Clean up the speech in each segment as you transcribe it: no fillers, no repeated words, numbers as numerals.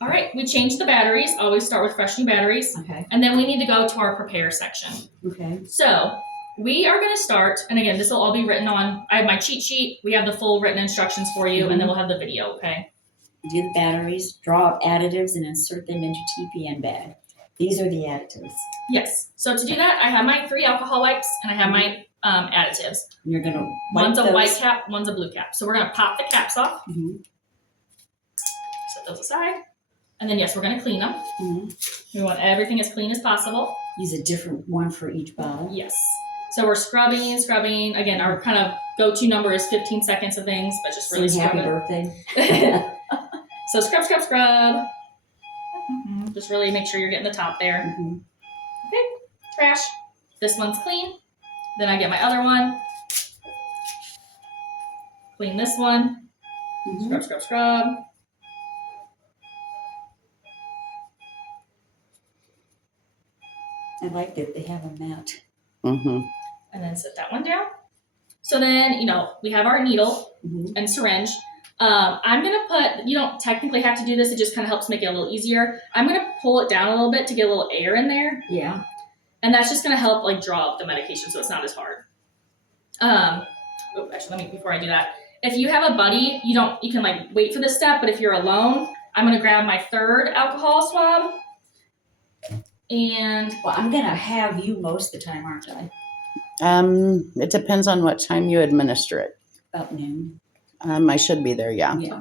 All right, we changed the batteries. Always start with fresh new batteries. Okay. And then we need to go to our prepare section. Okay. So we are going to start, and again, this will all be written on, I have my cheat sheet. We have the full written instructions for you, and then we'll have the video, okay? Do the batteries, draw up additives, and insert them into TPN bag. These are the additives. Yes. So to do that, I have my 3 alcohol wipes, and I have my additives. And you're going to wipe One's those. a white cap, one's a blue cap. So we're going to pop the caps off. Mhm. Set those aside. And then, yes, we're going to clean them. Mhm. We want everything as clean as possible. Use a different one for each bottle. Yes. So we're scrubbing. Again, our kind of go-to number is 15 seconds of things, but just really Sing scrub happy it. birthday. So scrub, scrub, scrub. Just really make sure you're getting the top there. Mhm. Okay, trash. This one's clean. Then I get my other one. Clean this one. Mhm. Scrub, scrub, scrub. I like that they have a mat. Mm-hmm. And then set that one down. So then, we have our needle Mhm. and syringe. I'm going to put, you don't technically have to do this. It just kind of helps make it a little easier. I'm going to pull it down a little bit to get a little air in there. Yeah. And that's just going to help draw up the medication so it's not as hard. Actually, before I do that, if you have a buddy, you can wait for this step, but if you're alone, I'm going to grab my 3rd alcohol swab. And Well, I'm going to have you most of the time, aren't I? It depends on what time you administer it. About noon. I should be there, yeah. Yeah.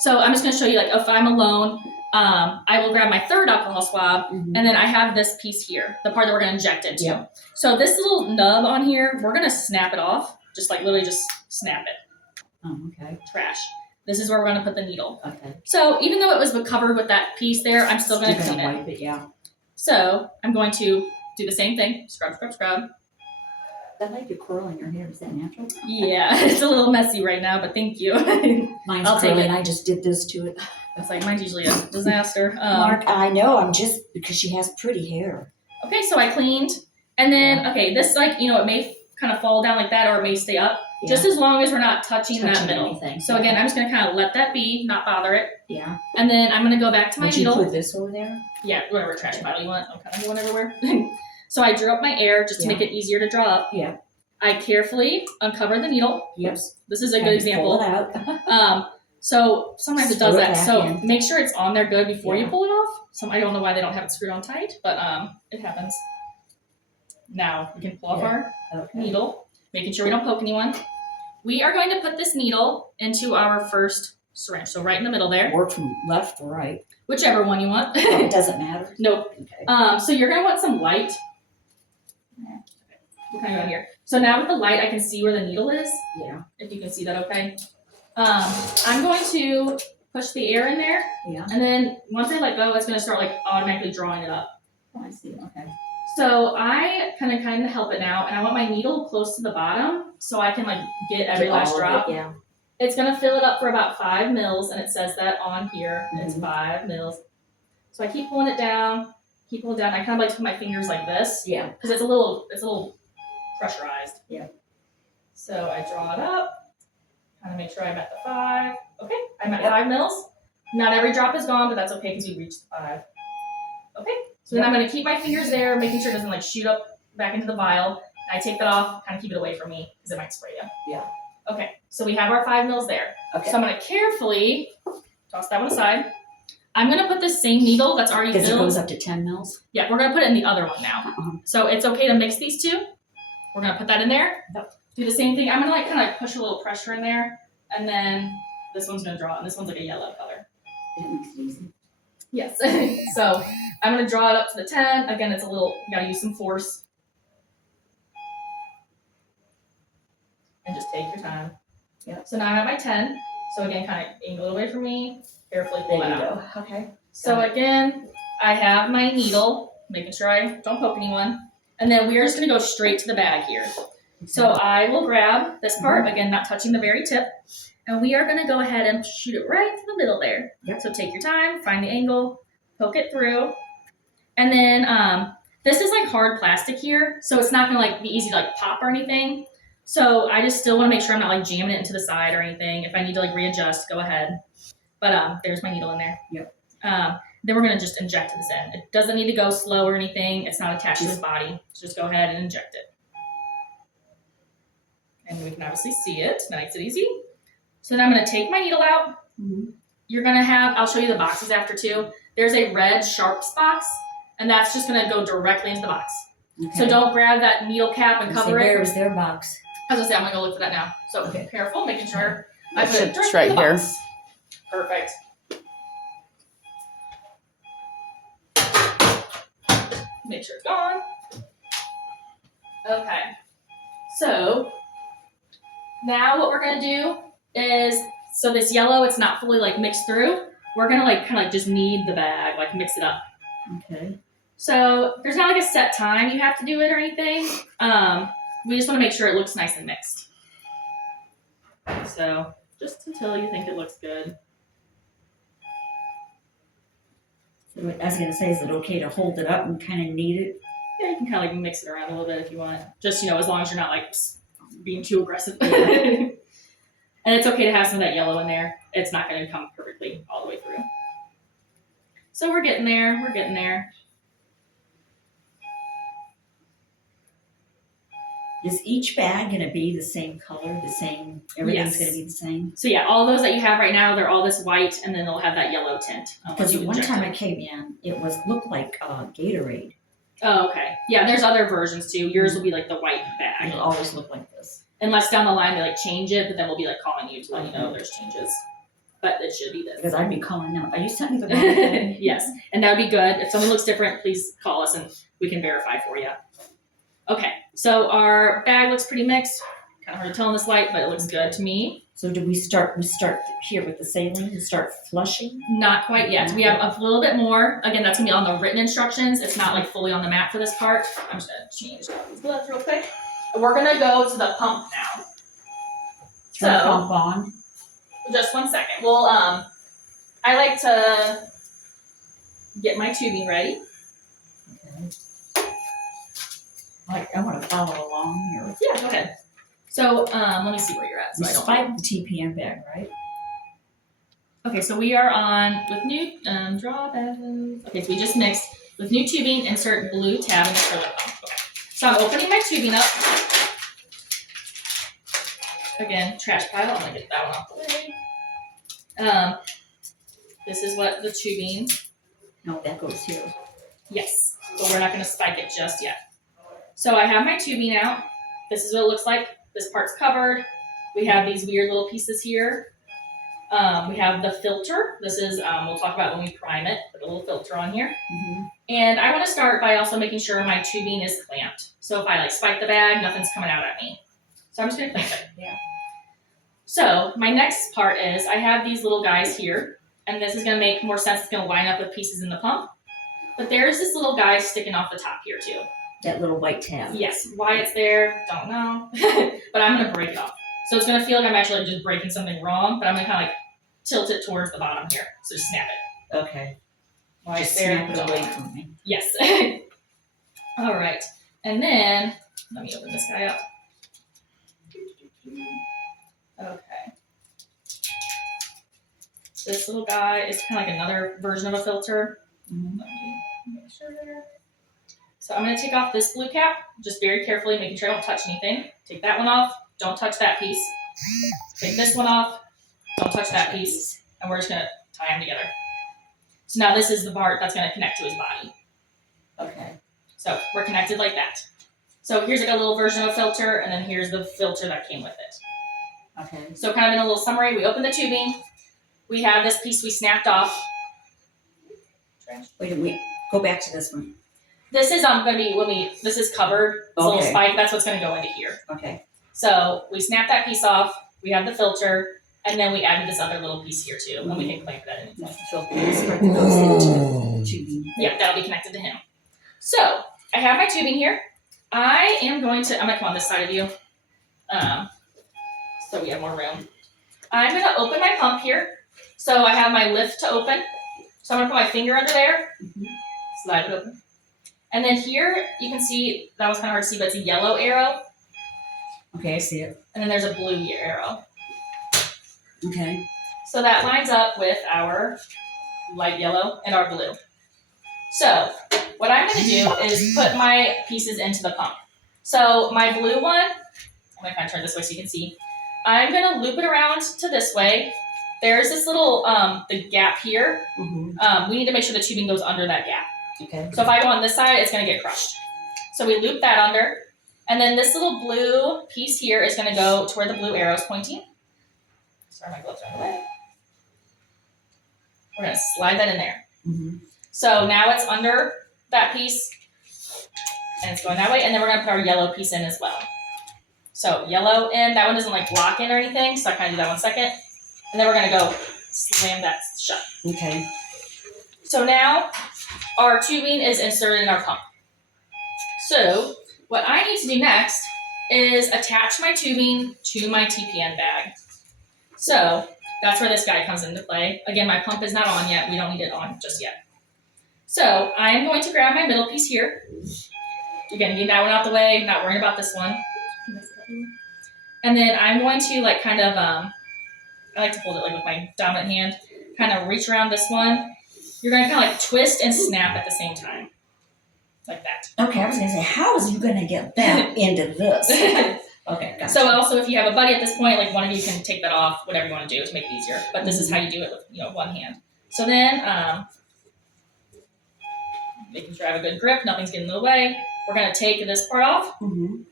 so I'm just going to show you, if I'm alone, I will grab my 3rd alcohol swab, Mhm. and then I have this piece here, the part that we're going to inject into. Yeah. So this little nub on here, we're going to snap it off. Just literally just snap it. Oh, okay. Trash. This is where we're going to put the needle. Okay. So even though it was covered with that piece there, I'm still going to You're clean it. wipe it, yeah. So I'm going to do the same thing. Scrub, scrub, scrub. I like your curl in your hair. Is that natural? Yeah, it's a little messy right now, but thank you. Mine's I'll take curly, it. and I just did this to it. It's mine's usually a disaster. Mark, I know. I'm just because she has pretty hair. Okay, so I cleaned. And then, okay, this it may kind of fall down like that or it may stay up. Yeah. Just as long as we're not touching that middle. Anything. So again, I'm just going to kind of let that be, not bother it. Yeah. And then I'm going to go back to my Would you needle. put this over there? Yeah, whatever trash pile you want. I'm kind of going everywhere. So I drew up my air just to Yeah. make it easier to draw up. Yeah. I carefully uncover the needle. Yep. Oops, this is a good And example. Pull it out. So sometimes it does Screw it that. back So in. make sure it's on there good before you Yeah. pull it off. I don't know why they don't have it screwed on tight, but it happens. Now we can pull off our Okay. needle, making sure we don't poke anyone. We are going to put this needle into our first syringe. So right in the middle there, Work from left to right. whichever one you want. Oh, it doesn't matter. Nope. Okay. So you're going to want some light. What kind of go here? So now with the light, I can see where the needle is. Yeah. If you can see that, okay. I'm going to push the air in there, Yeah. and then once I let go, it's going to start automatically drawing it up. Oh, I see. Okay. So I kind of help it now, and I want my needle close to the bottom so I can get every last All of drop. it, yeah. It's going to fill it up for about 5 mils, and it says that on here. It's Mhm. 5 mils. So I keep pulling it down, I kind of put my fingers like this Yeah. because it's a little pressurized. Yeah. So I draw it up, kind of make sure I'm at the 5. Okay, I'm at Yep. 5 mils. Not every drop is gone, but that's okay because we reached the 5. Okay, so then I'm going to keep my fingers there, making sure it doesn't shoot up back into the vial. And I take that off, kind of keep it away from me because it might spray you. Yeah. Okay, so we have our 5 mils there. Okay. So I'm going to carefully toss that one aside. I'm going to put this same needle that's already Because it filled. goes up to 10 mils. Yeah, we're going to put it in the other one now. Uh-huh. So it's okay to mix these two. We're going to put that in there. Yep. Do the same thing. I'm going to kind of push a little pressure in there. And then this one's going to draw it. And this one's a yellow color. That makes it easy. Yes. So I'm going to draw it up to the 10. Again, it's you got to use some force. And just take your time. Yep. So now I'm at my 10. So again, kind of angle it away from me. Carefully pull There that you out. go. Okay. So again, I have my needle, making sure I don't poke anyone. And then we're just going to go straight to the bag here. So I will grab this part, again, not touching the very tip. And we are going to go ahead and shoot it right to the middle there. Yep. So take your time, find the angle, poke it through. And then this is hard plastic here. So it's not going to be easy to pop or anything. So I just still want to make sure I'm not jamming it into the side or anything. If I need to readjust, go ahead. But there's my needle in there. Yep. Then we're gonna just inject this in. It doesn't need to go slow or anything. It's not attached to his body. So just go ahead and inject it. And we can obviously see it. That makes it easy. So then I'm gonna take my needle out. Mhm. You're gonna have, I'll show you the boxes after too. There's a red Sharps box, and that's just gonna go directly into the box. So Okay. don't grab that needle cap and I say, cover where it. is their box? As I say, I'm gonna go look for that now. So Okay. careful, making sure I put it It's directly in right the here. box. Perfect. Make sure it's gone. Okay. So now what we're gonna do is, so this yellow, it's not fully like mixed through. We're gonna like kind of like just knead the bag, like mix it up. Okay. So there's not like a set time you have to do it or anything. We just want to make sure it looks nice and mixed. So just until you think it looks good. So I was gonna say, is it okay to hold it up and kind of knead it? Yeah, you can kind of like mix it around a little bit if you want. Just, as long as you're not like being too aggressive. And it's okay to have some of that yellow in there. It's not going to come perfectly all the way through. So we're getting there. We're getting there. Is each bag gonna be the same color, the same, everything's Yes. gonna be the same? So yeah, all those that you have right now, they're all this white, and then they'll have that yellow tint. Because once the you one inject time it. I came in, it looked like Gatorade. Oh, okay. Yeah, there's other versions too. Yours will be like the white bag. It'll always look like this. Unless down the line they like change it, but then we'll be like calling you to let you know if there's changes. But it should be this. Because I'd be calling them, are you sending me the wrong thing? Yes, and that would be good. If something looks different, please call us and we can verify for you. Okay, so our bag looks pretty mixed. Kind of hard to tell in this light, but it looks good to me. So do we start here with the saline and start flushing? Not quite yet. We have a little bit more. Again, that's gonna be on the written instructions. It's not like fully on the mat for this part. I'm just gonna change these gloves real quick. We're gonna go to the pump now. Turn the So- pump on. Just 1 second. Well, I like to get my tubing ready. Okay. I want to follow along here. Yeah, go ahead. So let me see where you're at. So We I don't. spiked the TPM bag, right? Okay, so we are on with new draw bags. Okay, so we just mixed with new tubing. Insert blue tab in the acrylic pump. Okay, so I'm opening my tubing up. Again, trash pile. I'm gonna get that one off the way. This is what the tubing. No, that goes here. Yes, but we're not gonna spike it just yet. So I have my tubing out. This is what it looks like. This part's covered. We have these weird little pieces here. We have the filter. This is, we'll talk about when we prime it, put a little filter on here. Mm-hmm. And I want to start by also making sure my tubing is clamped. So if I like spike the bag, nothing's coming out at me. So I'm just gonna clamp it. Yeah. So my next part is I have these little guys here, and this is gonna make more sense. It's gonna line up with pieces in the pump. But there's this little guy sticking off the top here too. That little white tab. Yes, why it's there, don't know. But I'm gonna break it off. So it's gonna feel like I'm actually just breaking something wrong, but I'm gonna kind of like tilt it towards the bottom here. So just snap it. Okay. Why Just it's there, snap it don't away know. from me. Yes. All right. And then, let me open this guy up. Okay. This little guy is kind of like another version of a filter. Mhm. Let me make sure. So I'm going to take off this blue cap, just very carefully, making sure I don't touch anything. Take that one off. Don't touch that piece. Take this one off. Don't touch that piece. And we're just going to tie them together. So now this is the part that's going to connect to his body. Okay. So we're connected like that. So here's like a little version of a filter, and then here's the filter that came with it. Okay. So kind of in a little summary, we open the tubing. We have this piece we snapped off. Wait, go back to this one. This is going to be this is covered. It's a little Okay. spike. That's what's going to go into here. Okay. So we snap that piece off. We have the filter, and then we added this other little piece here too, and we can clamp that in. That's the filter. This part that goes into the tubing. Yeah, that'll be connected to him. So I have my tubing here. I'm gonna come on this side of you, so we have more room. I'm gonna open my pump here. So I have my lift to open. So I'm gonna put my finger under there, slide it open. And then here, you can see, that was kind of hard to see, but it's a yellow arrow, Okay, I see it. and then there's a blue arrow. Okay. So that lines up with our light yellow and our blue. So what I'm gonna do is put my pieces into the pump. So my blue one, I'm gonna kind of turn this way so you can see. I'm gonna loop it around to this way. There's this little the gap here. Mm-hmm. We need to make sure the tubing goes under that gap. Okay. So if I go on this side, it's gonna get crushed. So we loop that under, and then this little blue piece here is gonna go to where the blue arrow is pointing. Sorry, my gloves are in the way. We're gonna slide that in there. Mm-hmm. So now it's under that piece, and it's going that way, and then we're gonna put our yellow piece in as well. So yellow in, that one doesn't like lock in or anything, so I kind of do that one second. And then we're gonna go slam that shut. Okay. So now our tubing is inserted in our pump. So what I need to do next is attach my tubing to my TPN bag. So that's where this guy comes into play. Again, my pump is not on yet. We don't need it on just yet. So I'm going to grab my middle piece here. Again, get that one out the way, not worrying about this one. And then I'm going to like kind of, I like to hold it like with my dominant hand, kind of reach around this one. You're gonna kind of like twist and snap at the same time. Like that. Okay, I was gonna say, how is you gonna get that into this? Okay, gotcha. So also if you have a buddy at this point, like one of you can take that off, whatever you want to do to make it easier. But this is how you do it with, one hand. So then, making sure I have a good grip, nothing's getting in the way. We're gonna take this part off, Mm-hmm.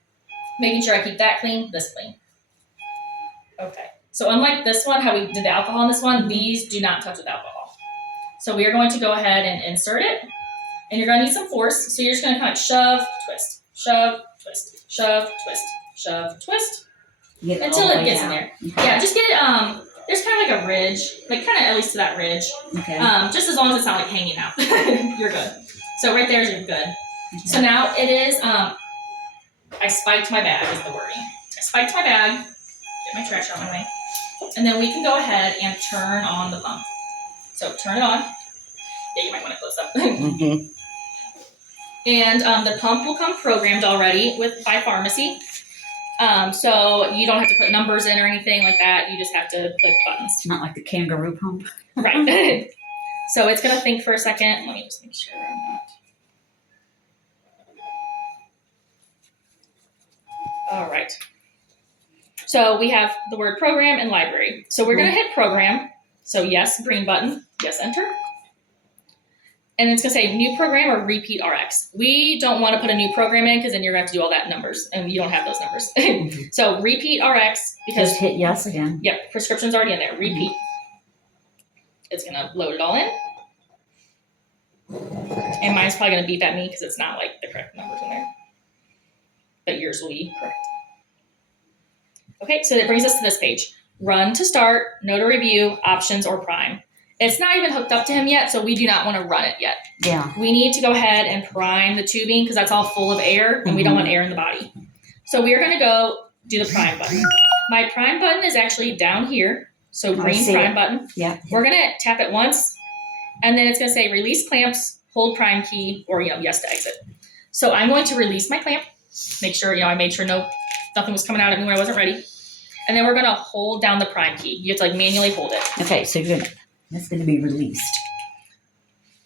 making sure I keep that clean, this clean. Okay. So unlike this one, how we did the alcohol in this one, these do not touch with alcohol. So we are going to go ahead and insert it, and you're gonna need some force. So you're just gonna kind of shove, twist, shove, twist, shove, twist, shove, twist, until it gets in there. Okay. Yeah, just get it, there's kind of like a ridge, like kind of at least to that ridge. Okay. Just as long as it's not like hanging out, you're good. So right there, you're good. Okay. So now it is, I spiked my bag is the wording. I spiked my bag, get my trash out of my way, and then we can go ahead and turn on the pump. So turn it on. Yeah, you might want to close up. Mhm. And the pump will come programmed already by pharmacy. So you don't have to put numbers in or anything like that. You just have to click buttons. Not like the kangaroo pump. Right. So it's gonna think for a second. Let me just make sure I'm not. All right. So we have the word program and library. So we're gonna hit program. So yes, green button. Yes, enter. And it's gonna say new program or repeat RX. We don't want to put a new program in because then you're gonna have to do all that numbers, and you don't have those numbers. So repeat RX because Just hit yes again. yep, prescription's already in there. Repeat. It's gonna load it all in. And mine's probably gonna beep at me because it's not like the correct numbers in there. But yours will be correct. Okay, so that brings us to this page. Run to start, no to review, options, or prime. It's not even hooked up to him yet, so we do not want to run it yet. Yeah. We need to go ahead and prime the tubing because that's all full of air and we don't want air in the body. So we are gonna go do the prime button. My prime button is actually down here. So green prime button. Yeah. We're gonna tap it once and then it's gonna say release clamps, hold prime key, or yes to exit. So I'm going to release my clamp, make sure, I made sure nothing was coming out at me when I wasn't ready. And then we're gonna hold down the prime key. You have to manually hold it. Okay, so that's gonna be released.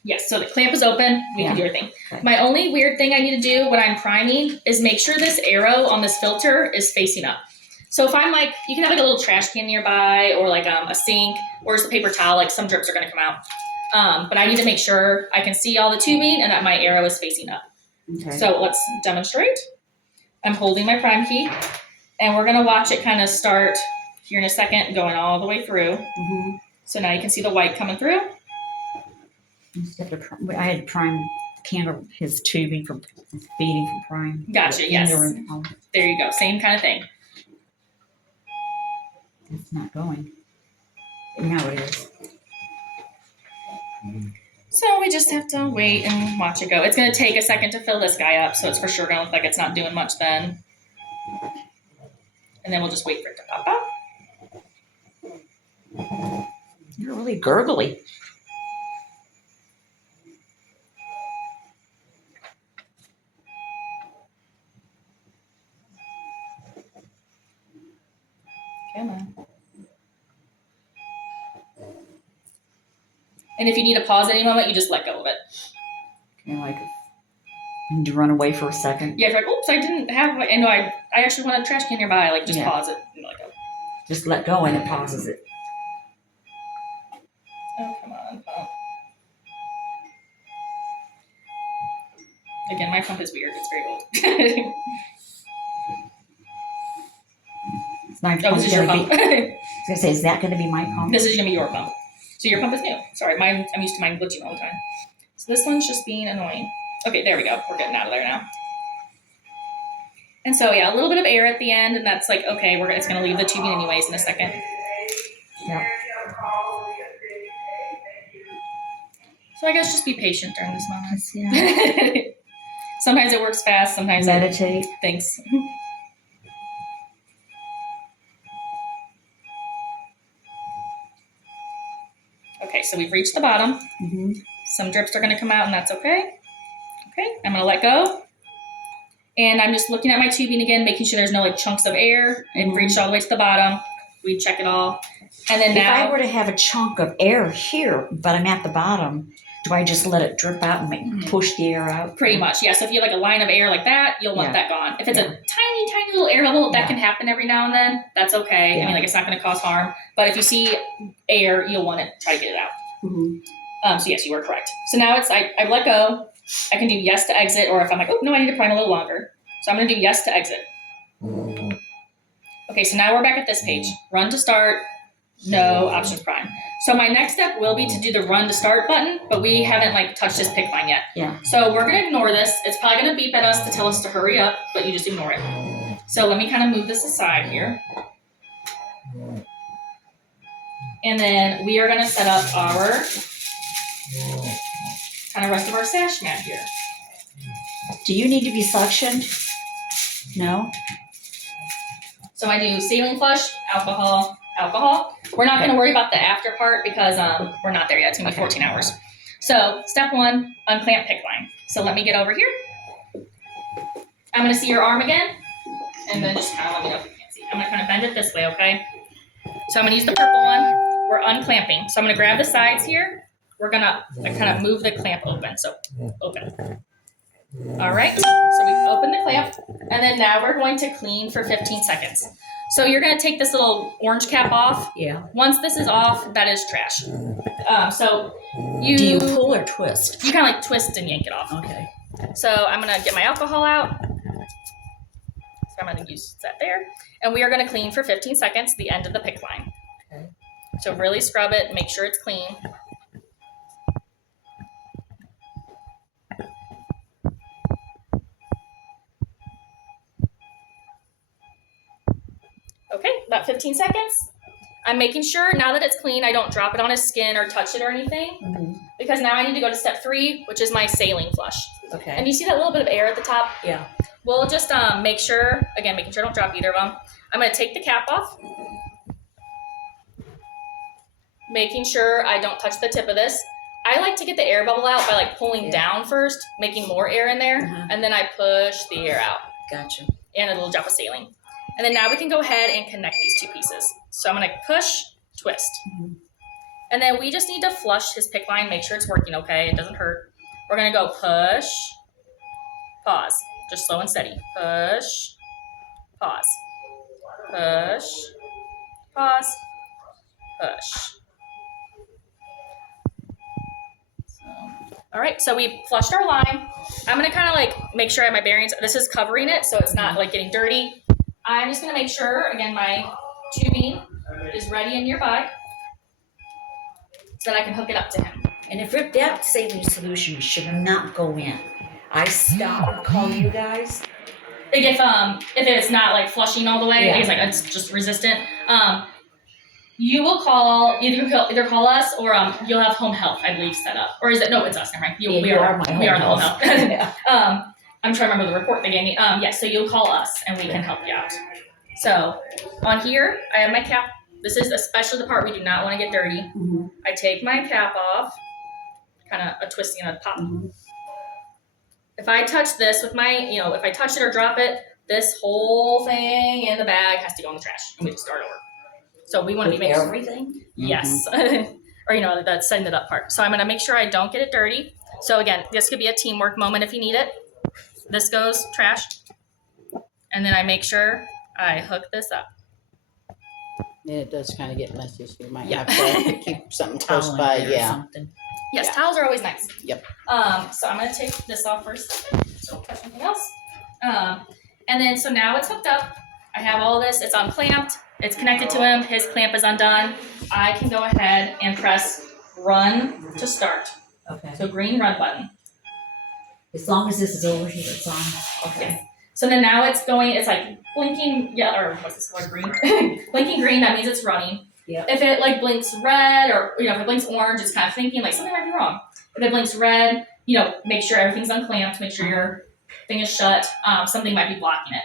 Yes, so the clamp is open, we can do everything. Okay. My only weird thing I need to do when I'm priming is make sure this arrow on this filter is facing up. So if I'm you can have a little trash can nearby or a sink or just a paper towel, some drips are gonna come out. But I need to make sure I can see all the tubing and that my arrow is facing up. Okay. So let's demonstrate. I'm holding my prime key and we're gonna watch it kind of start here in a second, going all the way through. Mm-hmm. So now you can see the white coming through. I had prime his tubing from feeding from prime. Gotcha, yes. There you go, same kind of thing. It's not going. Now it is. So we just have to wait and watch it go. It's gonna take a second to fill this guy up, so it's for sure gonna look like it's not doing much then. And then we'll just wait for it to pop up. You're really gurgly. Come on. And if you need to pause at any moment, you just let go of it. You know, like, you need to run away for a second. Yeah, if you're like, oops, I didn't have, I know I actually want a trash can nearby. Like, just Yeah. pause it and let go. Just let go and it pauses it. Oh, come on, pump. Again, my pump is weird. It's very old. It's my Oh, pump this is your gonna pump. be, I was gonna say, is that gonna be my pump? This is gonna be your pump. So your pump is new. Sorry, mine. I'm used to mine glitching all the time. So this one's just being annoying. Okay, there we go. We're getting out of there now. And so yeah, a little bit of air at the end, and that's like okay. It's gonna leave the tubing anyways in a second. Yeah. So I guess just be patient during this moment. Yeah. Sometimes it works fast. Sometimes it Meditate. thanks. Okay, so we've reached the bottom. Mm-hmm. Some drips are going to come out, and that's okay. Okay, I'm going to let go. And I'm just looking at my tubing again, making sure there's no like chunks of air. It reached all the way to the bottom. We check it all. And then If now, I were to have a chunk of air here, but I'm at the bottom, do I just let it drip out and push the air out? pretty much, yeah. So if you have like a line of air like that, you'll want that gone. If it's a tiny, tiny little air bubble, that can happen every now and then. That's okay. I Yeah. mean, like it's not going to cause harm. But if you see air, you'll want to try to get it out. Mm-hmm. So yes, you are correct. So now it's I've let go. I can do yes to exit, or if I'm like, oh no, I need to prime a little longer. So I'm going to do yes to exit. Okay, so now we're back at this page. Run to start, no options prime. So my next step will be to do the run to start button, but we haven't like touched this pick line yet. Yeah. So we're going to ignore this. It's probably going to beep at us to tell us to hurry up, but you just ignore it. So let me kind of move this aside here. And then we are going to set up our kind of rest of our sash mat here. Do you need to be suctioned? No? So I do saline flush, alcohol, alcohol. We're not going to worry about the after part because we're not there yet. It's going to be 14 hours. So step one, unclamp pick line. So let me get over here. I'm going to see your arm again. And then just kind of let me know if you can't see. I'm going to kind of bend it this way, okay? So I'm going to use the purple one. We're unclamping. So I'm going to grab the sides here. We're going to kind of move the clamp open. So open. All right, so we've opened the clamp, and then now we're going to clean for 15 seconds. So you're going to take this little orange cap off. Yeah. Once this is off, that is trash. So Do you pull or twist? You kind of like twist and yank it off. Okay. So I'm going to get my alcohol out. So I'm going to use that there. And we are going to clean for 15 seconds, the end of the pick line. Okay. So really scrub it, make sure it's clean. Okay, about 15 seconds. I'm making sure now that it's clean, I don't drop it on his skin or touch it or anything, Mm-hmm. because now I need to go to step 3, which is my saline flush. Okay. And you see that little bit of air at the top? Yeah. We'll just make sure, again, making sure I don't drop either of them. I'm going to take the cap off, making sure I don't touch the tip of this. I like to get the air bubble out by like pulling down first, making more air in there, and then I push the air out. Gotcha. And a little drop of saline. And then now we can go ahead and connect these two pieces. So I'm going to push, twist. Mm-hmm. And then we just need to flush his pick line, make sure it's working okay, it doesn't hurt. We're going to go push, pause, just slow and steady. Push, pause, push, pause, push. All right, so we flushed our line. I'm gonna kind of like make sure I have my bearings. This is covering it, so it's not like getting dirty. I'm just gonna make sure, again, my tubing is ready and nearby so that I can hook it up to him. And if that saline solution should not go in, I stop and call you guys. Like if it's not like flushing all the way, Yeah. it's like it's just resistant. You will call either call us or you'll have home health, I believe, set up. Or is it no? It's us. Never mind. Yeah, you are my we are the home home health. health. I'm trying to remember the report they gave me. Yes, so you'll call us and we can help you out. So on here, I have my cap. This is especially the part we do not want to get dirty. Mm-hmm. I take my cap off, kind of a twisting and a pop. Mm-hmm. If I touch this with my, if I touch it or drop it, this whole thing in the bag has to go in the trash and we just start over. So we want to be making everything. yes. or the setting it up part. So I'm gonna make sure I don't get it dirty. So again, this could be a teamwork moment if you need it. This goes trash, and then I make sure I hook this up. Yeah, it does kind of get messy, so you might Yeah. have to keep something close Towel in by. there or Yeah. something. Yes, Yeah. towels are always nice. Yep. So I'm gonna take this off first, so don't touch anything else. And then so now it's hooked up. I have all this. It's unclamped. It's connected to him. His clamp is undone. I can go ahead and press run to start. Okay. So green run button. As long as this is over here, it's on. Okay. So then now it's going. It's like blinking. Yeah, or what's this color? Green. Blinking green. That means it's running. Yep. If it like blinks red, or if it blinks orange, it's kind of thinking like something might be wrong. If it blinks red, make sure everything's unclamped. Make sure your thing is shut. Something might be blocking it.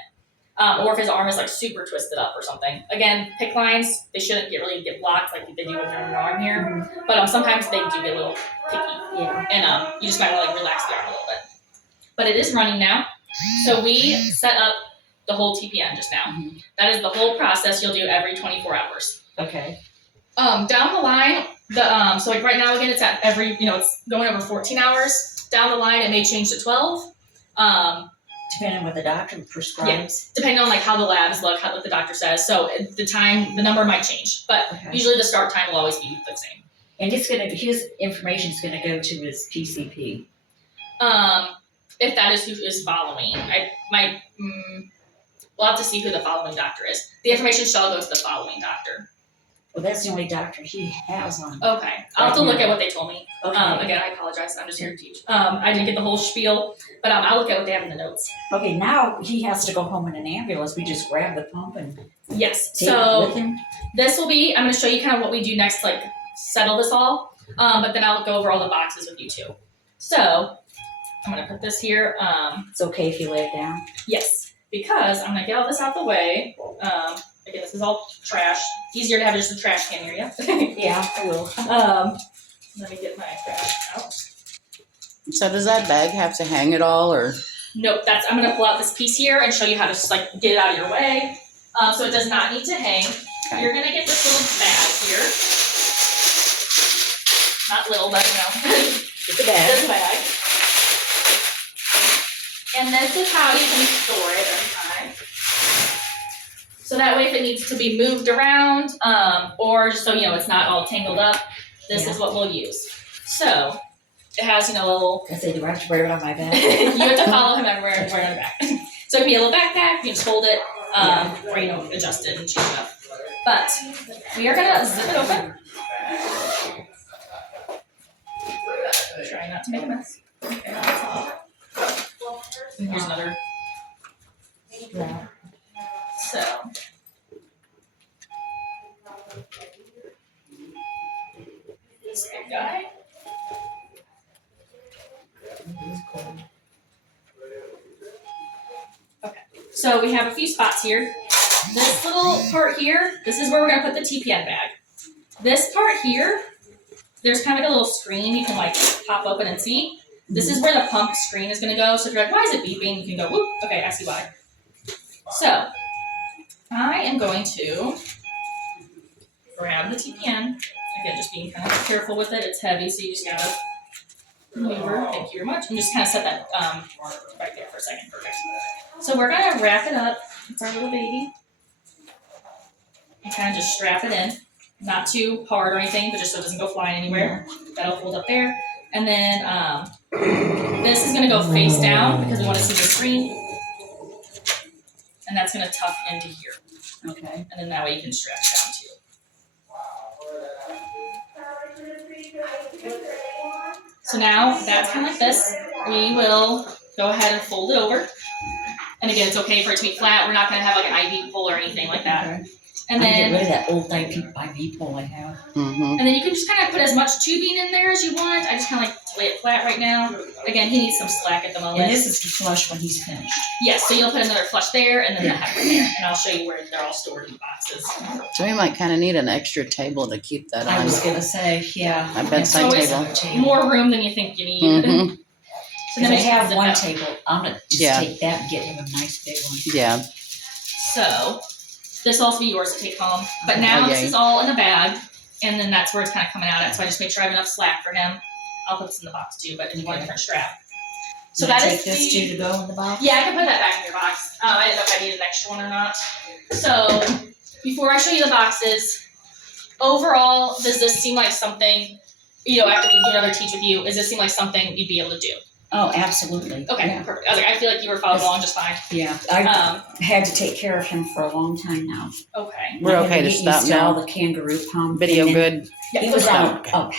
Or if his arm is like super twisted up or something. Again, PICC lines, they shouldn't really get blocked like they do with your arm here. But sometimes they do get a little picky. Yeah. And you just might want to like relax the arm a little bit. But it is running now. So we set up the whole TPN just now. Mhm. That is the whole process you'll do every 24 hours. Okay. Down the line, so like right now again it's at every, it's going over 14 hours. Down the line it may change to 12. Depending on what the doctor prescribes. Depending on like how the labs look, what the doctor says. So the number might change, but Okay. usually the start time will always be the same. And his information is gonna go to his PCP. If that is who is following, we'll have to see who the following doctor is. The information shall go to the following doctor. Well, that's the only doctor he has on. Okay, I'll have to look at what they told me. Okay. Again, I apologize. I'm just here to teach. I didn't get the whole spiel, but I'll look at what they have in the notes. Okay, now he has to go home in an ambulance. We just grab the pump and Yes. take it So with him. this will be. I'm going to show you kind of what we do next, like settle this all. But then I'll go over all the boxes with you too. So I'm going to put this here. It's okay if you lay it down. Yes, because I'm going to get all this out the way. Again, this is all trash. Easier to have just a trash can area. Yeah, I will. Let me get my trash out. So does that bag have to hang at all, or? Nope, I'm gonna pull out this piece here and show you how to just like get it out of your way. So it does not need to hang. Okay. You're gonna get this little bag here. Not little, but Get the bag. this bag. And this is how you can store it every time. So that way if it needs to be moved around, or just so it's not all tangled up, this is what we'll use. So it has, a little I say, do I have to wear it on my back? you have to follow him everywhere and wear it on the back. So it can be a little backpack, you just hold it, or adjust it and change it up. But we are gonna zip it open. Try not to make a mess. Okay, that's all. And here's another. Yeah. So. This big guy. So we have a few spots here. This little part here, this is where we're gonna put the TPN bag. This part here, there's kind of like a little screen you can like pop open and see. This is where the pump screen is gonna go. So if you're like, why is it beeping? You can go, whoop, okay, I see why. So I am going to grab the TPN. Again, just being kind of careful with it. It's heavy, so you just gotta maneuver. Thank you very much. And just kind of set that right there for a second. Perfect. So we're gonna wrap it up. It's our little baby. And kind of just strap it in. Not too hard or anything, but just so it doesn't go flying anywhere. That'll hold up there. And then this is gonna go face down because we want to see the screen. And that's gonna tuck into here. Okay. And then that way you can strap it down too. So now that's kind of like this. We will go ahead and fold it over. And again, it's okay for it to be flat. We're not going to have like an IV pole or anything like that. Okay. And I get then, rid of that old IV pole I have. Mm-hmm. and then you can just kind of put as much tubing in there as you want. I just kind of like to lay it flat right now. Again, he needs some slack at the moment. And this is to flush when he's finished. Yes, so you'll put another flush there and then the heifer there. And I'll show you where they're all stored in the boxes. So we might kind of need an extra table to keep that I on. was gonna say, yeah. A bedside It's table. more room than you think you need. Mm-hmm. So Because I then we have zip one that. table. I'm gonna just Yeah. take that and get him a nice big one. Yeah. So this will also be yours to take home. But now Oh, this yay. is all in a bag. and then that's where it's kind of coming out at. So I just make sure I have enough slack for him. I'll put this in the box too, but if you want a different strap. So that is take this the, too to go in the box? yeah, I can put that back in your box. I didn't know if I needed an extra one or not. So before I show you the boxes, overall, does this seem like something, after we do another teach with you, does this seem like something you'd be able to do? Oh, absolutely. Okay, Yeah. perfect. I was like, I feel like you were following along just fine. Yeah, I had to take care of him for a long time now. Okay. We're I had okay to get stop used to all now. the kangaroo pump. Video and then good. Yeah, He was okay. out up